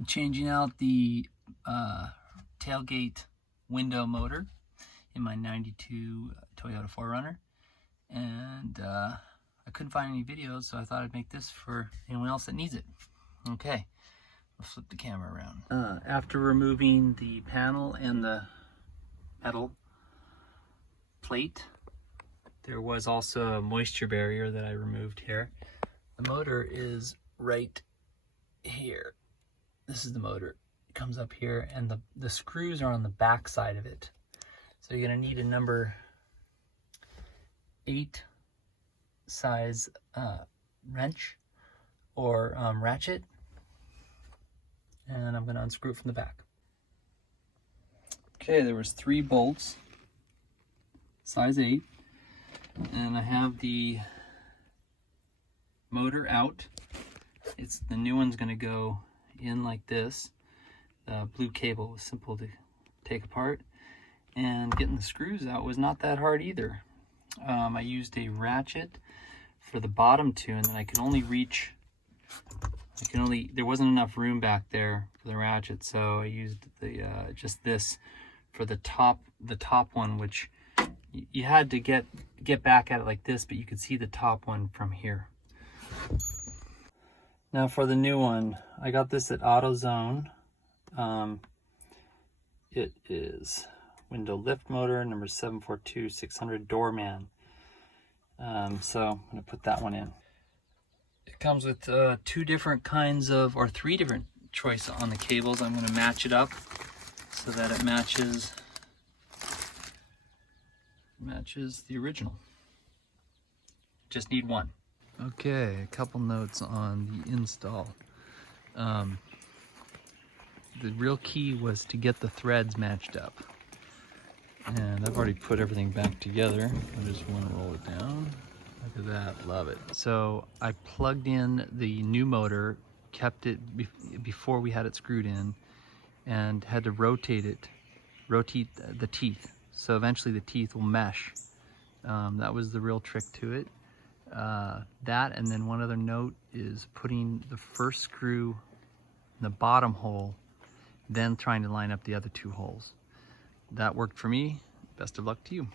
I'm changing out the tailgate window motor in my 92 Toyota 4Runner, and I couldn't find any videos, so I thought I'd make this for anyone else that needs it. Okay, I'll flip the camera around. After removing the panel and the metal plate, there was also a moisture barrier that I removed here. The motor is right here. This is the motor. It comes up here, and the screws are on the back side of it. So you're gonna need a number 8 size wrench or ratchet, and I'm gonna unscrew it from the back. Okay, there was 3 bolts, size 8, and I have the motor out. The new one's gonna go in like this. The blue cable was simple to take apart, and getting the screws out was not that hard either. I used a ratchet for the bottom 2, and then I could only reach, there wasn't enough room back there for the ratchet, so I used the just this for the top one, which you had to get back at it like this, but you could see the top one from here. Now for the new one, I got this at AutoZone. It is window lift motor number 742-600 Doorman. So I'm gonna put that one in. It comes with 2 different kinds of, or 3 different choice on the cables. I'm gonna match it up so that it matches the original. Just need one. Okay, a couple notes on the install. The real key was to get the threads matched up. And I've already put everything back together. I just want to roll it down. Look at that, love it. So I plugged in the new motor, kept it before we had it screwed in, and had to rotate the teeth. So eventually the teeth will mesh. That was the real trick to it. That, and then one other note is putting the first screw in the bottom hole, then trying to line up the other 2 holes. That worked for me. Best of luck to you.